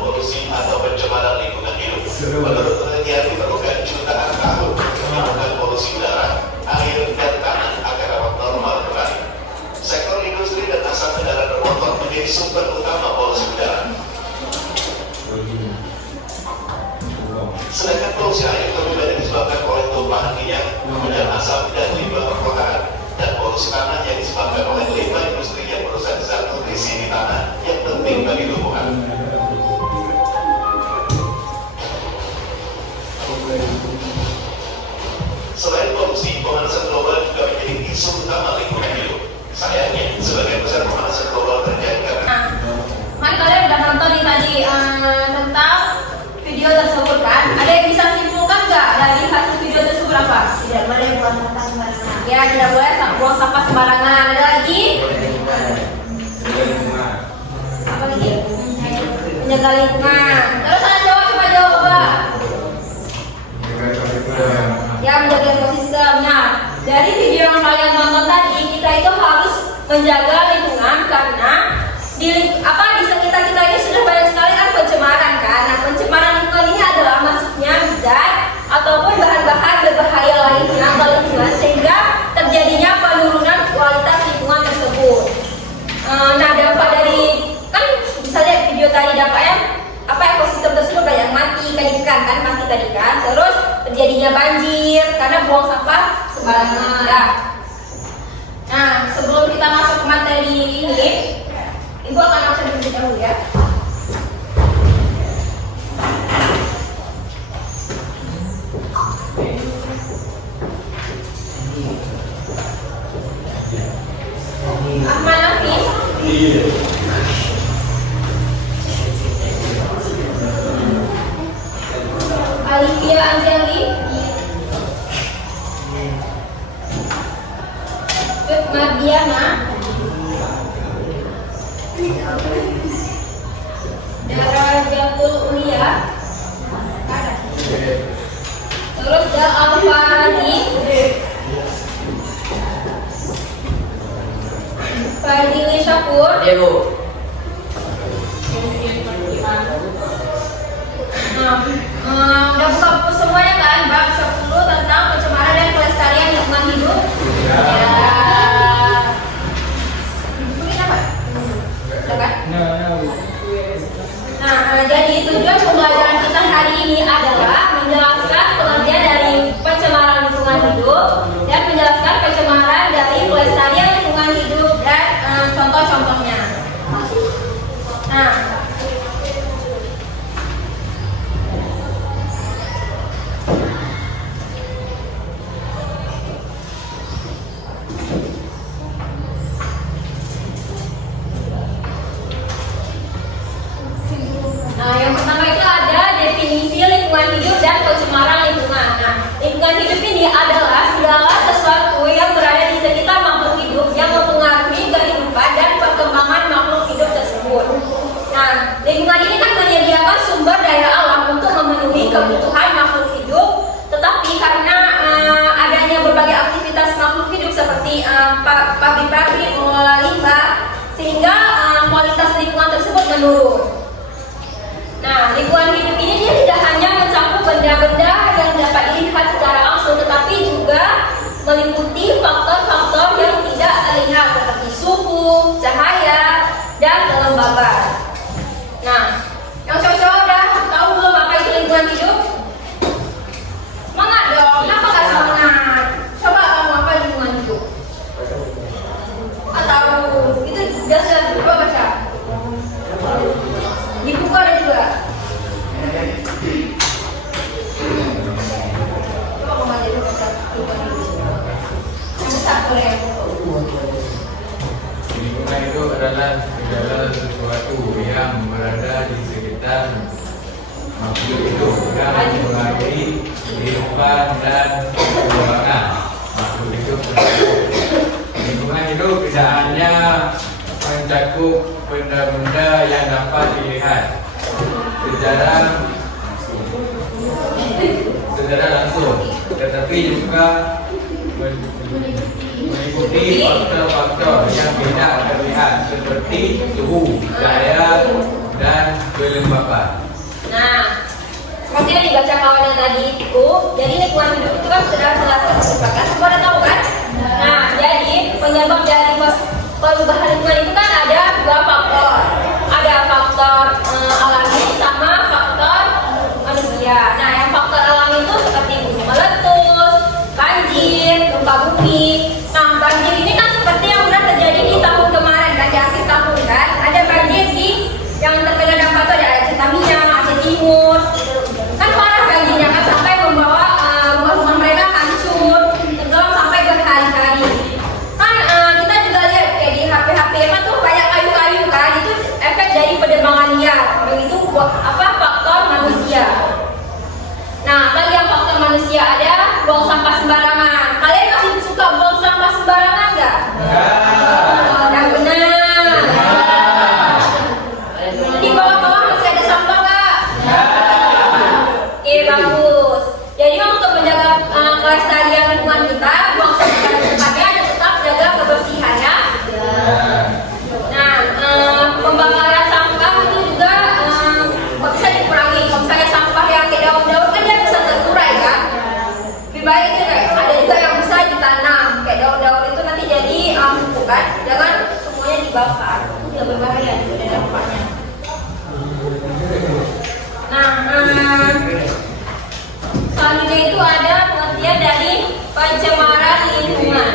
polusi atau pencemaran lingkungan hidup. Menurut penelitian diperlukan jutaan tahun menyembuhkan polusi udara, air, dan tanah agar dapat normal kembali. Sektor industri dan asap kendaraan bermotor menjadi sumber utama polusi udara. Sedangkan polusi air lebih banyak disebabkan oleh tumpahan minyak, kemudian asap dan limbah perkotaan, dan polusi tanah yang disebabkan oleh limbah industri yang merusak zat nutrisi di tanah yang penting bagi tumbuhan. Selain polusi, pemanasan global juga menjadi isu utama lingkungan hidup. Sayangnya, sebagian besar pemanasan global terjadi karena kan kalian udah nonton nih tadi tentang video tersebut kan? Ada yang bisa simpulkan nggak dari hasil video tersebut apa? Tidak boleh buang sampah sembarangan. Ya, tidak boleh buang sampah sembarangan. Ada lagi? Apa lagi? Menjaga lingkungan. Terus ada cowok coba jawab apa? Ya, menjaga ekosistem. Nah, dari video yang kalian tonton tadi, kita itu harus menjaga lingkungan karena di sekitar kita ini sudah banyak sekali kan pencemaran kan. Nah, pencemaran lingkungan ini adalah masuknya zat ataupun bahan-bahan berbahaya lainnya ke lingkungan sehingga terjadinya penurunan kualitas lingkungan tersebut. Nah, dampak dari kan bisa lihat video tadi dampaknya ekosistem tersebut banyak mati tadi kan. Terus terjadinya banjir karena buang sampah sembarangan. Nah, sebelum kita masuk ke materi ini, Ibu akan absen terlebih dahulu ya. Ahmad Nafis. Alivia Anjali. Mardiana. Darajatul Ulia. Terus Dal Alfarani. Fadili Syakur. Nah, udah buka buku semuanya kan? Bab 10 tentang pencemaran dan kelestarian lingkungan hidup. Ya. Ini apa? Udah kan? Nah, jadi tujuan pembelajaran kita hari ini adalah menjelaskan pengertian dari pencemaran lingkungan hidup dan menjelaskan pencemaran dari pelestarian lingkungan hidup dan contoh-contohnya. Nah, yang pertama itu ada definisi lingkungan hidup dan pencemaran lingkungan. Nah, lingkungan hidup ini adalah segala sesuatu yang berada di sekitar makhluk hidup yang mempengaruhi kehidupan dan perkembangan makhluk hidup tersebut. Nah, lingkungan ini kan menyediakan sumber daya alam untuk memenuhi kebutuhan makhluk hidup, tetapi karena adanya berbagai aktivitas makhluk hidup seperti pabrik-pabrik, mengolah limbah, sehingga kualitas lingkungan tersebut menurun. Nah, lingkungan hidup ini dia tidak hanya mencakup benda-benda yang dapat dilihat secara langsung, tetapi juga meliputi faktor-faktor yang tidak terlihat seperti suhu, cahaya, dan kelembaban. Nah, yang cowok-cowok udah tahu belum apa itu lingkungan hidup? Semangat dong, kenapa gak semangat? Coba kamu apa lingkungan hidup? Atau itu sudah coba baca. Dibuka ada juga. Coba kamu aja dulu baca lingkungan hidup. Yang besar boleh. Lingkungan itu adalah segala sesuatu yang berada di sekitar makhluk hidup yang mempengaruhi kehidupan dan perkembangan makhluk hidup tersebut. Lingkungan hidup tidak hanya mencakup benda-benda yang dapat dilihat secara langsung, tetapi juga meliputi meliputi faktor-faktor yang tidak terlihat seperti suhu, cahaya, dan kelembapan. Nah, seperti yang dibaca kawan tadi itu, jadi lingkungan hidup itu kan sudah jelas disebutkan, semua udah tahu kan? Nah, jadi penyebab dari perubahan lingkungan itu kan ada dua faktor, ada faktor alami sama faktor manusia. Nah, yang faktor alami itu seperti gunung meletus, banjir, gempa bumi. Nah, banjir ini kan seperti yang sudah terjadi di tahun kemarin kan, di akhir tahun kan, ada banjir di yang terkena dampak itu ada Aceh Tamiang, Aceh Timur. Kan parah banjirnya kan sampai membawa rumah-rumah mereka hancur, tenggelam sampai berhari-hari. Kan kita juga lihat kayak di HP-HP apa tuh banyak kayu-kayu kan, itu efek dari penerbangan liar. Itu faktor manusia. Nah, tadi yang faktor manusia ada buang sampah sembarangan. Kalian masih suka buang sampah sembarangan nggak? Yang benar. Di bawah-bawah masih ada sampah nggak? Oke, bagus. Jadi untuk menjaga kelestarian lingkungan kita, buang sampah pada tempatnya dan tetap jaga kebersihan ya. Nah, pembakaran sampah itu juga kok bisa dikurangi. Kalau misalnya sampah yang kayak daun-daun kan dia bisa terurai kan. Lebih baik itu ada juga yang bisa ditanam kayak daun-daun itu nanti jadi pupuk kan. Jangan semuanya dibakar, itu tidak berbahaya, itu ada dampaknya. Nah, selanjutnya itu ada pengertian dari pencemaran lingkungan.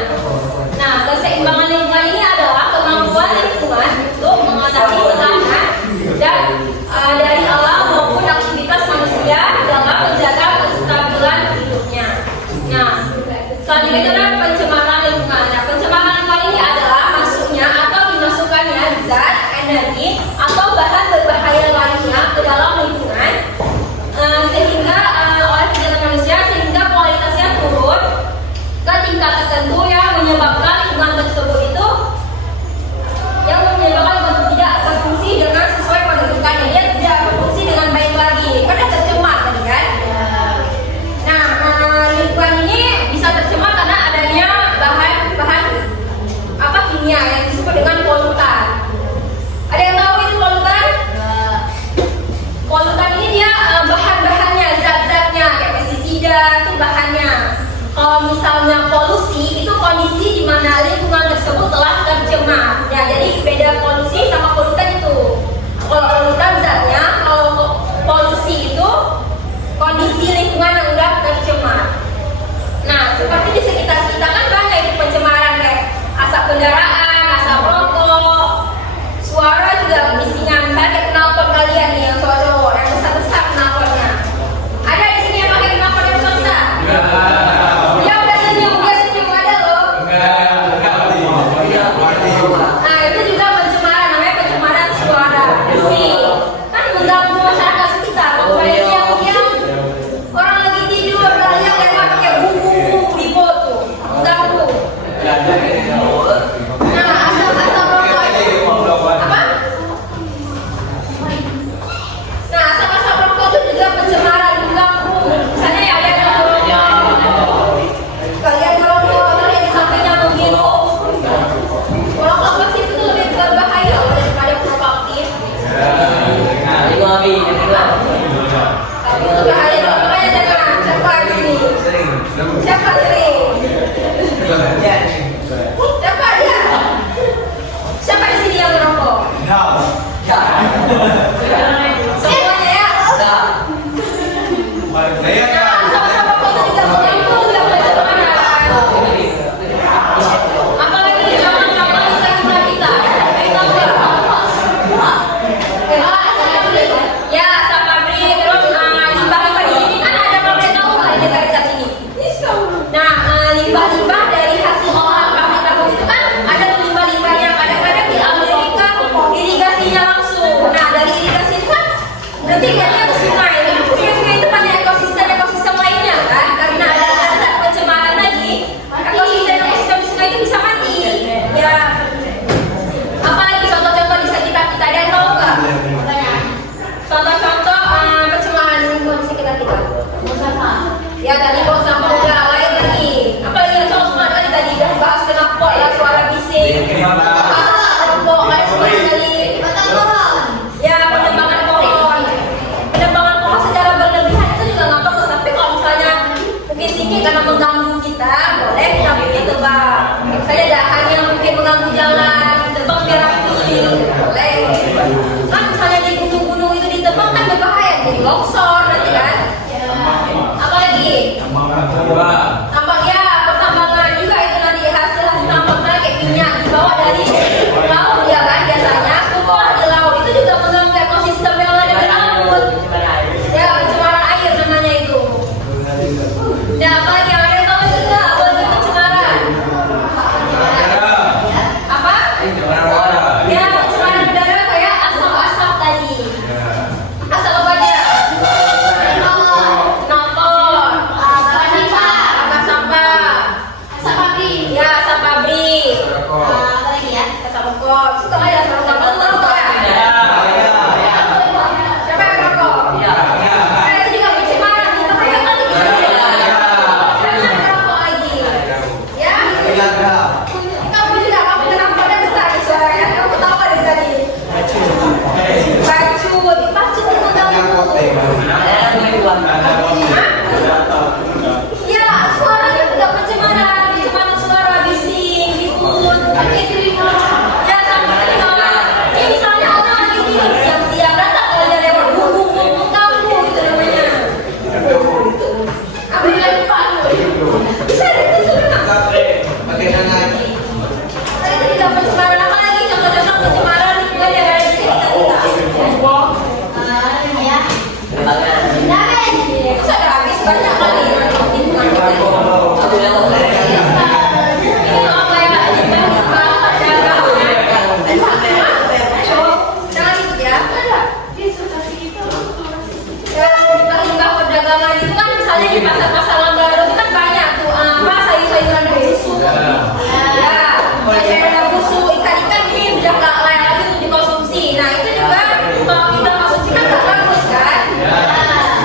Nah, keseimbangan lingkungan ini adalah kemampuan lingkungan untuk mengatasi tekanan dan dari alam maupun aktivitas manusia dalam menjaga kestabilan hidupnya. Nah, selanjutnya itu adalah pencemaran lingkungan. Nah, pencemaran lingkungan ini adalah masuknya atau dimasukkannya zat, energi, atau bahan berbahaya lainnya ke dalam lingkungan sehingga oleh kegiatan manusia sehingga kualitasnya turun ke tingkat tertentu yang menyebabkan lingkungan tersebut itu tidak berfungsi dengan sesuai kedudukannya, dia tidak berfungsi dengan baik lagi karena tercemar tadi kan. Nah, lingkungan ini bisa tercemar karena adanya bahan-bahan kimia yang disebut dengan polutan. Ada yang tahu itu polutan? Polutan ini dia bahan-bahannya, zat-zatnya kayak pestisida itu bahannya. Kalau misalnya polusi itu kondisi di mana lingkungan tersebut telah tercemar. Ya, jadi beda polusi sama polutan itu. Kalau polutan zatnya, kalau polusi itu kondisi lingkungan yang udah tercemar. Nah, seperti di sekitar kita kan banyak itu pencemaran kayak asap kendaraan, asap rokok, suara juga bisingan. Misalnya kayak knalpot kalian nih yang cowok-cowok yang besar-besar knalpotnya. Ada di sini yang pakai knalpot yang besar? Ya udah senyum ada loh. Nah, itu juga pencemaran, namanya pencemaran suara. Bising. Kan mengganggu masyarakat sekitar. Kalau siang-siang orang lagi tidur, yang lewat pakai bumbu di pot tuh, mengganggu. Nah, asap-asap rokok itu apa? Nah, asap-asap rokok itu juga pencemaran, mengganggu. Misalnya ya ada yang ngerokok, kalian ngerokok, terus di sampingnya menghirup. Rokok pasti itu lebih berbahaya daripada perokok aktif. Tapi itu bahaya, makanya jangan. Siapa di sini? Siapa sering? Siapa dia? Siapa di sini yang ngerokok? Semuanya ya? Sama-sama rokok itu juga mengganggu, juga pencemaran. Apalagi di zaman-zaman di sekitar kita. Tahu nggak? Ya, asap pabrik, terus limbah-limbah di sini kan ada pabrik, tahu nggak di dekat sini? Nah, limbah-limbah dari hasil olahan pabrik tahu itu kan ada limbah-limbah yang kadang-kadang di Amerika irigasinya langsung. Nah, dari irigasi itu kan nanti jadinya ke sungai. Sungai itu banyak ekosistem lainnya kan, karena ada zat pencemaran lagi, ekosistem di sungai itu bisa mati. Ya, apalagi contoh-contoh di sekitar kita, ada yang tahu nggak? Contoh-contoh pencemaran lingkungan di sekitar kita. Ya, tadi buang sampah udah lain lagi. Apalagi yang contoh tadi udah bahas kena pot Kan misalnya di gunung-gunung itu ditebang kan berbahaya, jadi longsor nanti kan. Apalagi tambang ya, pertambangan juga itu nanti hasil tambangnya kayak minyak dibawa dari laut ya kan biasanya keluar di laut itu juga mengganggu ekosistem yang ada di laut. Ya pencemaran air namanya itu. Dan apalagi yang ada tahu juga apalagi pencemaran. Apa? Ya pencemaran udara kayak asap-asap tadi. Asap apa aja? Nonton, angkat sampah, ya asap pabrik, asap rokok. Suka nggak ya asap rokok? Kamu tahu nggak ya? Siapa yang rokok? Itu juga pencemaran, itu bahaya kali gitu. Jangan rokok lagi, ya. Kamu juga kamu kenapa besar suaranya? Kamu tahu dari tadi? Bacut, bacut itu mengganggu. Ya, suaranya juga pencemaran suara bising, bikun, ya sampai kedengaran. Ya misalnya orang lagi tidur siang-siang datang aja lewat bubuk kamu itu namanya. Apa yang lupa? Bisa ditutup nggak? Itu juga pencemaran apa lagi? Contoh-contoh pencemaran lingkungan yang ada di sekitar kita. Terus ada habis banyak kali lingkungan kita. Jangan ikut ya. Limbah perdagangan itu kan misalnya di pasar-pasar Lambaru itu kan banyak tuh apa sayur-sayuran dari busuk. Ya, sayuran busuk, ikan-ikan ini udah nggak layak lagi untuk dikonsumsi. Nah itu juga kalau kita konsumsi kan nggak bagus kan.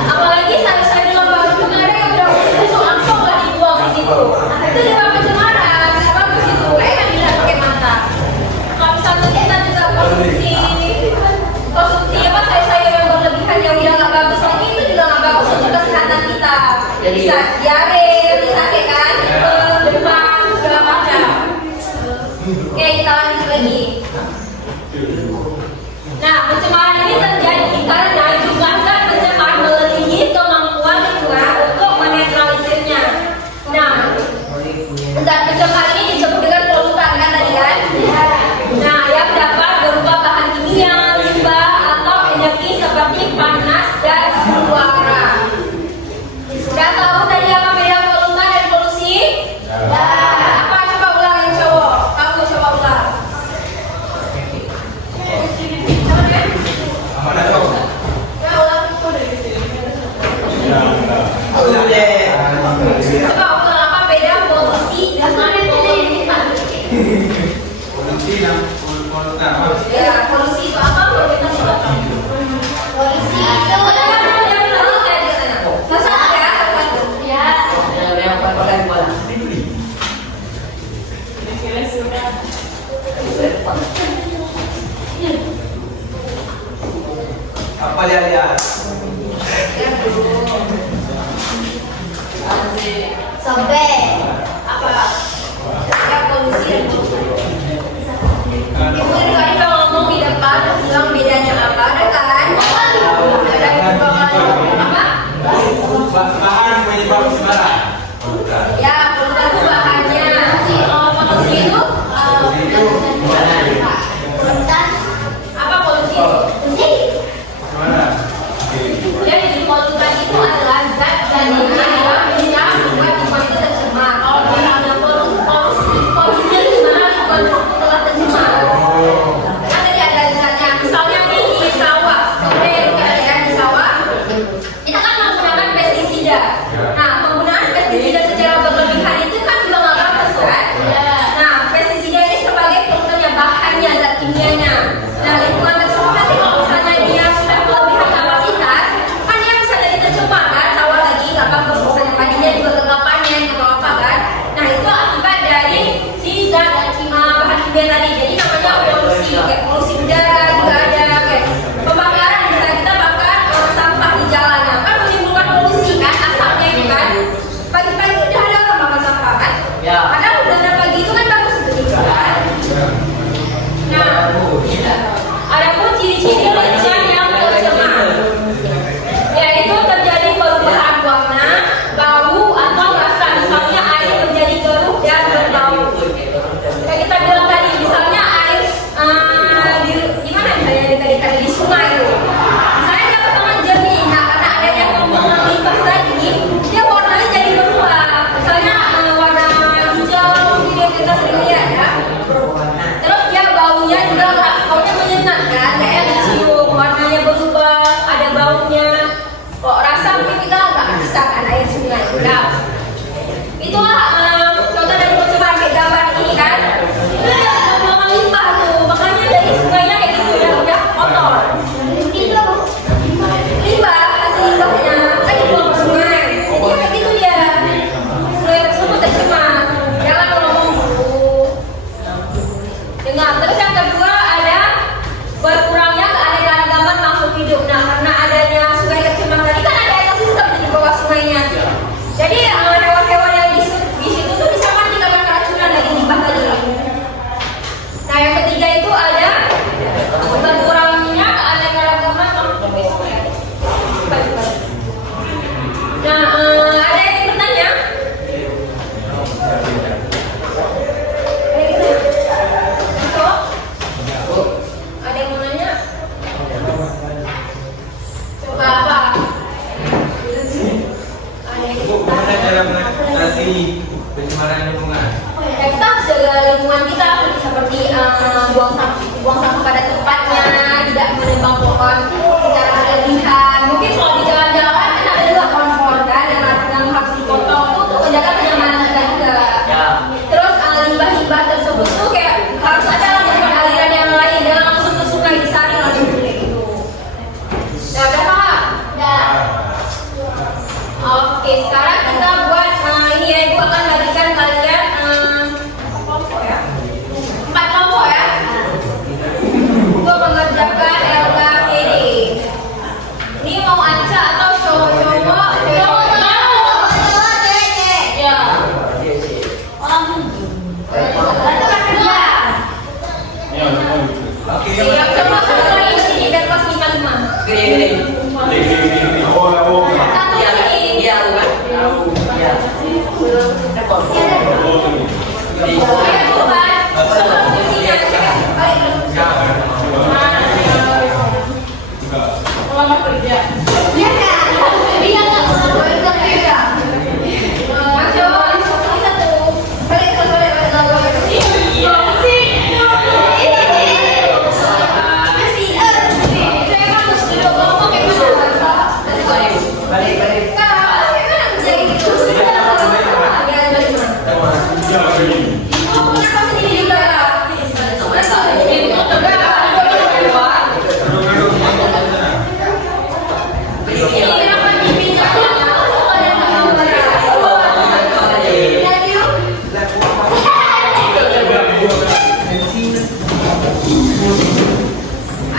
Apalagi sayur-sayur Lambaru itu kan ada yang udah busuk langsung nggak dibuang di situ. Itu juga pencemaran, nggak bagus itu. Enak dilihat pakai mata. Kalau misalnya kita juga konsumsi apa sayur-sayur yang berlebihan yang udah nggak bagus lagi itu juga nggak bagus untuk kesehatan kita. Bisa diare, bisa sakit kan, demam segala macam. Oke kita lanjut lagi. Nah pencemaran ini terjadi karena jumlah zat pencemar melebihi kemampuan lingkungan untuk menetralisirnya. Nah zat pencemar ini disebut dengan polutan kan tadi kan? Nah yang dapat berupa bahan kimia, limbah atau energi seperti panas dan suara. Sudah tahu tadi apa beda polutan dan polusi? Apa coba ulang yang cowok? Kamu coba ulang. Ya ulang. Coba ulang apa beda polusi dengan polutan? Ya polusi itu apa? Polutan itu apa? Polusi itu masa ya? Apa dia lihat? Sampai Apa? Ya polusi dan polutan. Ibu dari tadi kalau ngomong di depan bilang bedanya apa? Ada kan? Ada yang apa? Bahan penyebab pencemaran. Ya, polutan itu bahannya. Polusi itu apa polusi itu? Jadi polutan itu adalah zat dan yang bisa membuat lingkungan itu tercemar. daripada di sungai itu. Saya dapat tangan jernih. Nah, karena adanya pembuangan limbah tadi, dia warnanya jadi berubah. Misalnya warna hijau, mungkin yang kita sering lihat ya. Terus dia baunya juga baunya menyengat kan, kayak dicium, warnanya berubah, ada baunya. Kok rasa mungkin kita nggak bisa kan air sungai. Nah, itulah contoh dari pencemaran kayak gambar ini kan. Itu ada pembuangan limbah tuh, makanya dari sungainya kayak gitu ya udah kotor. Limbah hasil limbahnya kan dibuang ke sungai. Jadi kayak gitu dia. Sungai tersebut tercemar. Jangan ngomong dulu. Dengar. Terus yang kedua ada berkurangnya keanekaragaman makhluk hidup. Nah, karena adanya sungai tercemar tadi kan ada ekosistem di bawah sungainya. Jadi hewan-hewan yang di situ tuh bisa mati karena keracunan dari limbah tadi. Nah, yang ketiga itu ada berkurangnya keanekaragaman makhluk hidup. Nah, ada yang bertanya? Ada yang mau nanya? Coba apa? Ada yang Bagaimana cara mengatasi pencemaran lingkungan? Ya, kita harus jaga lingkungan kita seperti buang sampah pada tempatnya, tidak menebang pohon secara berlebihan. Mungkin kalau di jalan-jalan kan ada juga pohon-pohon kan yang harus dipotong tuh untuk menjaga kenyamanan kita juga. Terus limbah-limbah tersebut tuh kayak harus ada aliran yang lain, jangan langsung ke sungai disaring langsung kayak gitu. Nah, udah paham? Udah. Oke, sekarang kita buat ini ya, Ibu akan bagikan kalian kelompok ya. 4 kelompok ya. Untuk mengerjakan LKPD. Ini mau Anca atau cowok-cowok? Ya. Yang cowok satu lagi di sini dan kelas 55.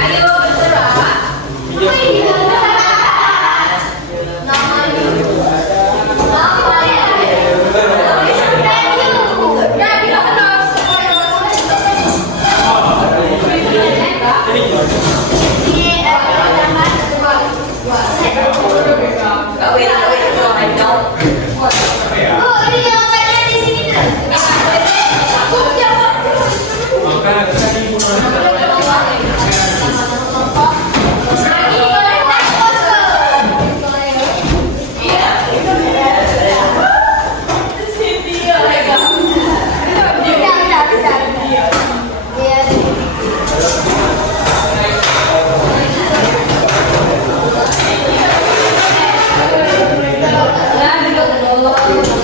Ayo bergerak. Ya,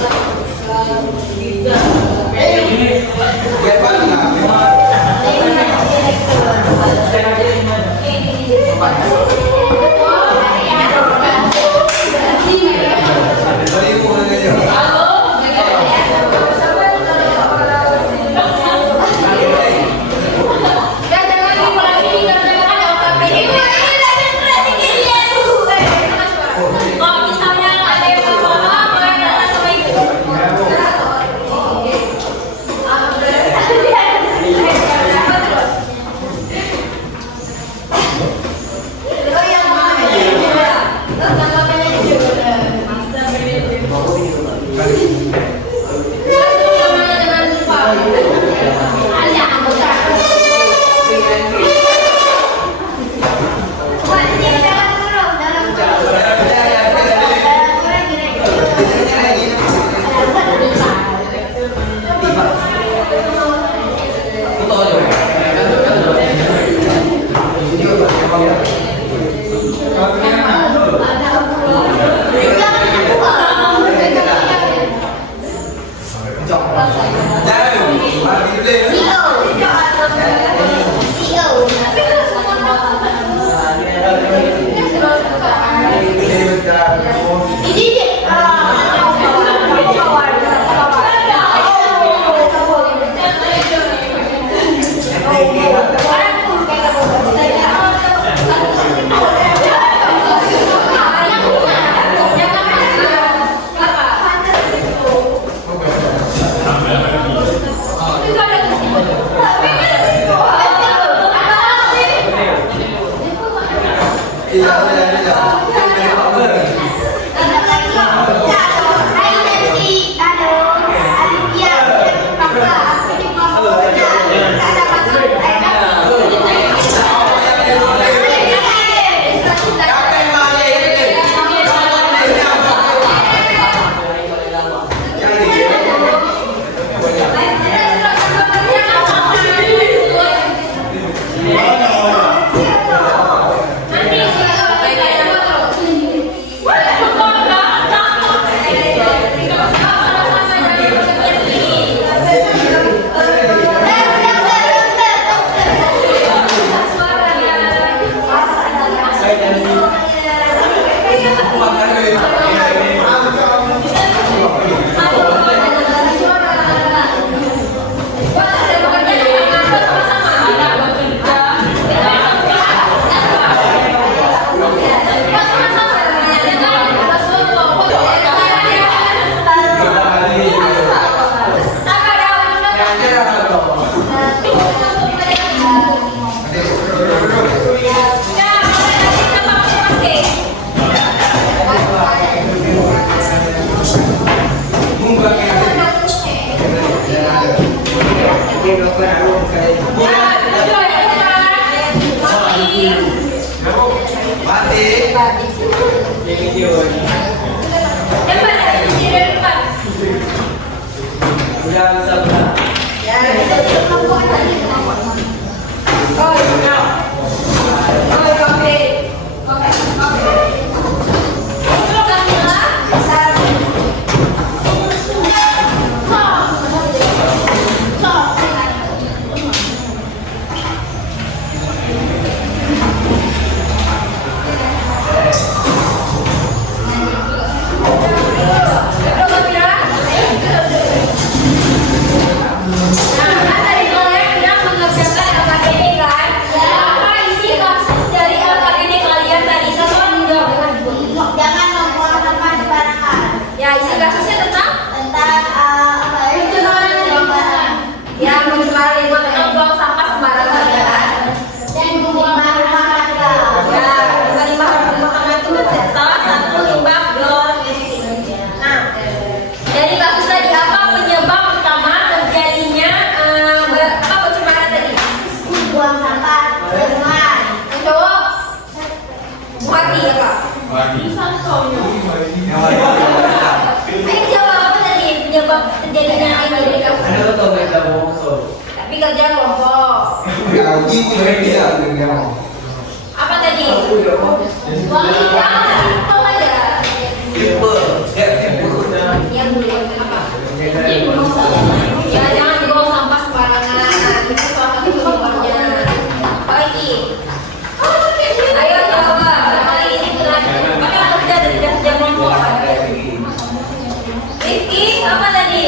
Tapi kerja kelompok. Apa tadi? Simple aja. Yang dulu apa? Ya jangan dibawa sampah sembarangan. Itu salah satu penyebabnya. Apa lagi? Ayo coba. Kali ini benar. Maka kerja dan tidak kerja kelompok. Rifki, apa tadi?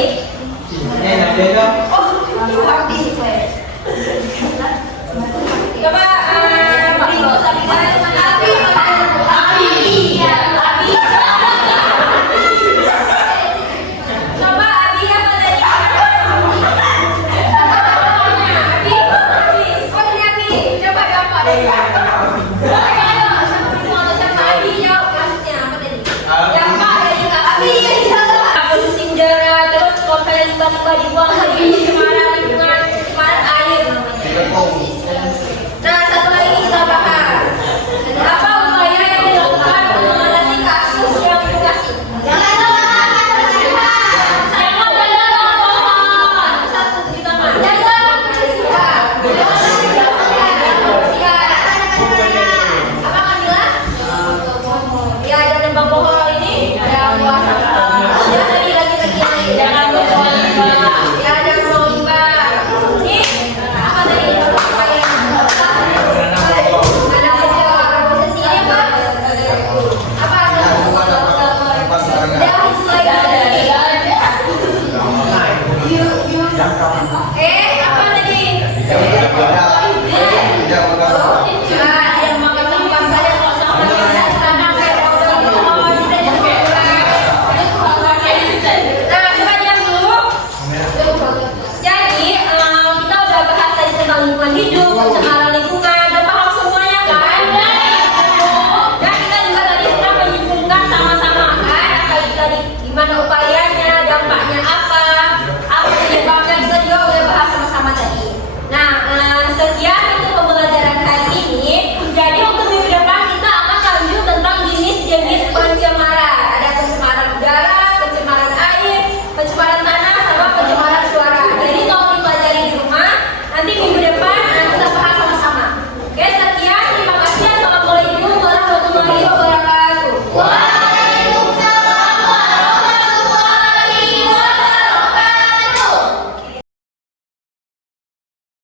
Oh, habis. Coba beri sapi guys.